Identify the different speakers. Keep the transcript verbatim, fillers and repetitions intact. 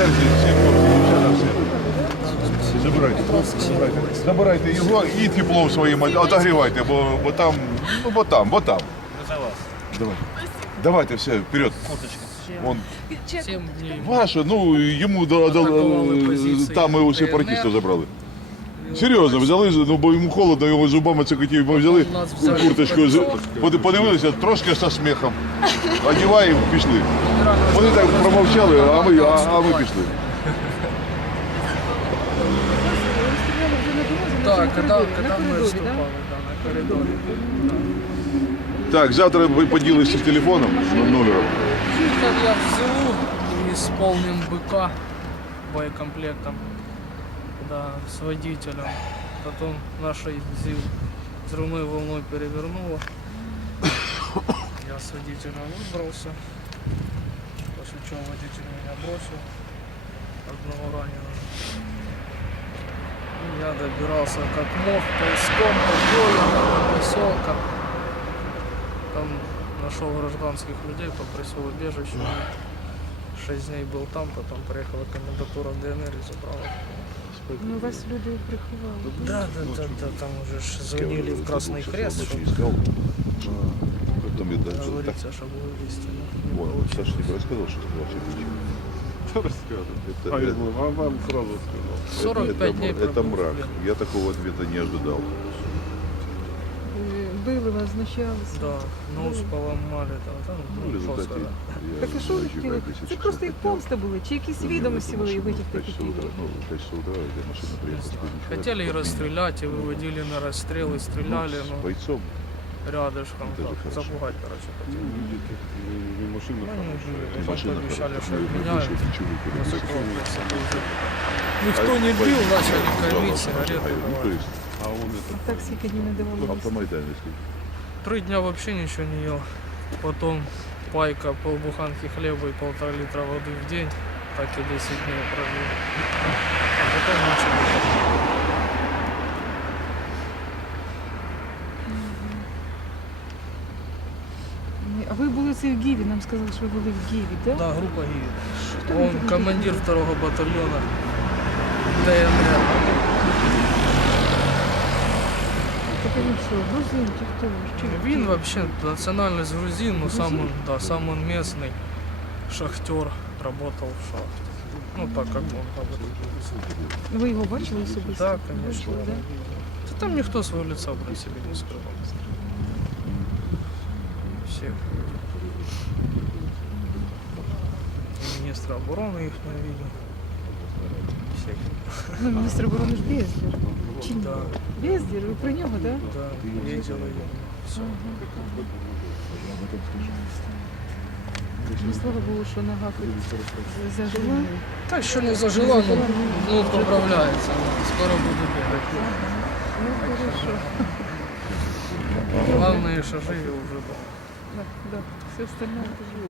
Speaker 1: березі всі хлопці, дівчата, всі. Забирайте, забирайте. Забирайте його і теплом своїм отогрівайте, бо, бо там, ну бо там, бо там.
Speaker 2: За вас.
Speaker 1: Давай. Давайте все, вперед.
Speaker 2: Курточка.
Speaker 1: Вон.
Speaker 2: Сім днів.
Speaker 1: Ваше, ну йому до, до,
Speaker 2: Атакували позиції
Speaker 1: там ми усі
Speaker 2: ДНР.
Speaker 1: партістів забрали. Серйозно, взяли, ну бо йому холодно, його зубами цикотів, ми взяли
Speaker 2: Нас взяли
Speaker 1: курточку,
Speaker 2: в
Speaker 1: з-
Speaker 2: кольцо.
Speaker 1: поди- подивилися, трошки зі сміхом. Одіваємо, пішли. Вони так промовчали, а ми, а, а ми пішли.
Speaker 2: Так, коли, коли ми виступали, да, на коридорі.
Speaker 1: Так, завтра ви поділишся з телефоном, ну, номером.
Speaker 2: Как я взял и исполним быка боекомплектом, да, с водителем. Потом наша ЗИЛ взрывной волной перевернула. Я с водителем выбрался, после чего водитель меня бросил, одного раненого. И я добирался как мог, поиском, по полю, по поселкам. Там нашел гражданских людей, попросил убежище. Шесть дней был там, потом приехала комендатура ДНР и забрала.
Speaker 3: Ну, вас люди приховали.
Speaker 2: Да, да, да, да, там уже ж звонили в Красный Крест, чтобы
Speaker 1: Искал. Потом я дальше. Так,
Speaker 2: договориться, чтобы вывести. но не
Speaker 1: вот,
Speaker 2: получилось.
Speaker 1: Саша тебе рассказал, что ты вообще причина? Это,
Speaker 4: А я
Speaker 1: это-
Speaker 4: думаю, вам, вам сразу сказал.
Speaker 2: сорок пять
Speaker 1: это,
Speaker 2: дней
Speaker 1: это
Speaker 2: пробыл в
Speaker 1: мрак.
Speaker 2: плену.
Speaker 1: Я такого ответа не ожидал.
Speaker 3: Е, Били вас, знущалися.
Speaker 2: Да, нос поломали, там, там
Speaker 1: Ну, в
Speaker 2: ну,
Speaker 1: результате
Speaker 2: жестко, да.
Speaker 1: я
Speaker 3: Так і що ви
Speaker 1: ночью
Speaker 3: хотіли?
Speaker 1: как десять
Speaker 3: Це
Speaker 1: часов
Speaker 3: просто їх
Speaker 1: хотел.
Speaker 3: помста були, чи якісь
Speaker 1: Ну,
Speaker 3: відомості
Speaker 1: я
Speaker 3: були
Speaker 1: машину
Speaker 3: витягти
Speaker 1: в пять часов утра,
Speaker 3: такі?
Speaker 1: ну, в пять часов утра, я машина
Speaker 2: Не
Speaker 1: приехала.
Speaker 2: знаю.
Speaker 1: ничего,
Speaker 2: Хотели и
Speaker 1: как
Speaker 2: расстрелять, и выводили на расстрел, и
Speaker 1: минимум.
Speaker 2: стреляли,
Speaker 1: Ну, с
Speaker 2: но
Speaker 1: бойцом.
Speaker 2: рядышком,
Speaker 1: Это же
Speaker 2: так,
Speaker 1: хорошо.
Speaker 2: запугать, короче,
Speaker 4: Ну,
Speaker 2: хотели.
Speaker 4: видите, не, не машина
Speaker 2: Ну, не
Speaker 4: хорошая.
Speaker 2: жили.
Speaker 1: И
Speaker 2: Потом
Speaker 1: машина
Speaker 2: пообещали,
Speaker 1: хорошая,
Speaker 2: что
Speaker 1: мы
Speaker 2: обменяют.
Speaker 1: вышли, ничего не
Speaker 2: После
Speaker 1: переписали.
Speaker 2: комплекса уже. Никто
Speaker 1: А
Speaker 2: не
Speaker 1: это
Speaker 2: бил,
Speaker 1: бойцы
Speaker 2: начали
Speaker 1: сказал,
Speaker 2: кормить,
Speaker 1: а,
Speaker 2: сигареты
Speaker 1: ну, то
Speaker 2: давать.
Speaker 1: есть,
Speaker 4: А он это...
Speaker 3: Так скільки днів не давали.
Speaker 1: автомайдановский.
Speaker 2: Три дня вообще ничего не ел. Потом пайка, полбуханки хлеба и полтора литра воды в день. Так и десять дней прожил. А потом начали.
Speaker 3: Ні, А ви були це в Гіві, нам сказали, що ви були в Гіві, так?
Speaker 2: Да, группа ГИВ.
Speaker 3: Что вы
Speaker 2: Он
Speaker 3: там
Speaker 2: командир
Speaker 3: делали?
Speaker 2: второго батальона ДНР.
Speaker 3: Так він що, грузин чи хто? Чи-
Speaker 2: Він
Speaker 3: чи-
Speaker 2: вообще национальность грузин, но сам он,
Speaker 3: Грузин?
Speaker 2: да, сам он местный шахтер, работал в шахте. Ну так как он говорит.
Speaker 3: Ви його бачили особисто?
Speaker 2: Да, конечно.
Speaker 3: Бачили, да?
Speaker 2: Да там никто своего лица при себе не скрывал. Всех. И министра обороны их не видел. Всех.
Speaker 3: Ну, міністр оборони ж Безлер. Чи ні?
Speaker 2: Да,
Speaker 3: Безлер, ви про нього, так?
Speaker 2: да, видел ее. Все.
Speaker 3: Ну, слава Богу, що нога хоч зажила.
Speaker 2: Так, еще не зажила, но ну, поправляется. Скоро буду бегать.
Speaker 3: Ну, хорошо.
Speaker 2: Главное, что живи уже.
Speaker 3: Да, да. Все остальное это же.